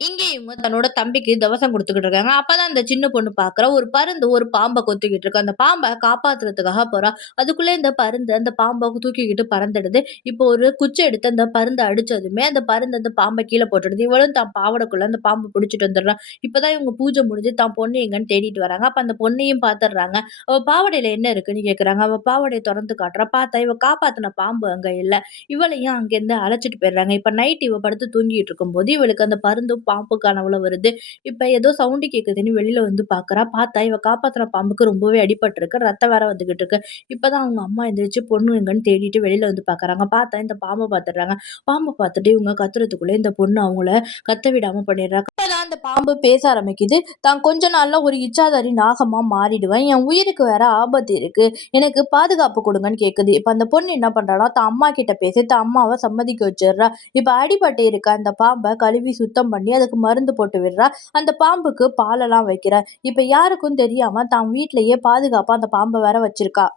இங்க இவங்க தன்னோட தம்பிக்கு தவசம் கொடுத்துக்கிட்டு இருக்காங்க. அப்பதான் அந்த சின்ன பொண்ணு பாக்குற ஒரு பருந்து ஒரு பாம்பை கொத்துக்கிட்டு இருக்கு. அந்த பாம்பை காப்பாத்துறதுக்காக போறா. அதுக்குள்ள இந்த பருந்து அந்த பாம்பை தூக்கிக்கிட்டு பறந்துடுது. இப்போ ஒரு குச்சி எடுத்து அந்த பருந்து அடிச்சதுமே, அந்த பருந்து அந்த பாம்பை கீழே போட்டுடுது. இவளும் தான் பாவாடைக்குள்ள அந்த பாம்பை பிடிச்சிட்டு வந்துடுறான் இப்பதான் இவங்க பூஜை முடிஞ்சு தான் பொண்ணு எங்கன்னு தேடிட்டு வராங்க. அப்ப அந்த பொண்ணையும் பாத்துடுறாங்க. அவ பாவடையில என்ன இருக்குன்னு கேட்குறாங்க. அவ பாவடையை திறந்து காட்டுறா. பார்த்தா இவ காப்பாத்தின பாம்பு அங்க இல்ல. இவளையும் அங்கேருந்து அழைச்சிட்டு போயிடுறாங்க. இப்ப நைட் இவ படுத்து தூங்கிட்டு இருக்கும்போது, இவளுக்கு அந்த பருந்தும் பாம்பு கனவுல வருது. இப்ப ஏதோ சவுண்டு கேட்குதுன்னு வெளியில வந்து பார்க்குறா. பார்த்தா இவ காப்பாத்துற பாம்புக்கு ரொம்பவே அடிபட்டிருக்கு ரத்தம் வேற வந்துகிட்டு இருக்கு. இப்பதான் அவங்க அம்மா எந்திரிச்சு பொண்ணு எங்கன்னு தேடிட்டு வெளியில வந்து பார்க்குறாங்க. பார்த்தா இந்த பாம்பை பார்த்துடுறாங்க. பாம்பை பார்த்துட்டு இவங்க கத்துறதுக்குள்ள இந்த பொண்ணு அவங்கள கத்த விடாம பண்ணிடுறா. அந்த பாம்பு பேச ஆரம்பிக்குது. தான் கொஞ்ச நாள்ல ஒரு இச்சாதாரி நாகமா மாறிடுவேன். என் உயிருக்கு வேற ஆபத்து இருக்கு. எனக்கு பாதுகாப்பு கொடுங்கன்னு கேட்குது. இப்ப அந்த பொண்ணு என்ன பண்றானா தான் அம்மா கிட்ட பேசி தான் அம்மாவை சம்மதிக்க வச்சிடுறா. இப்ப அடிபட்டு இருக்க அந்த பாம்பை கழுவி சுத்தம் பண்ணி அதுக்கு மருந்து போட்டு விடுறா. அந்த பாம்புக்கு பாலெல்லாம் வைக்கிறா. இப்ப யாருக்கும் தெரியாம தான் வீட்லயே பாதுகாப்பா அந்த பாம்பை வேற வச்சிருக்கா.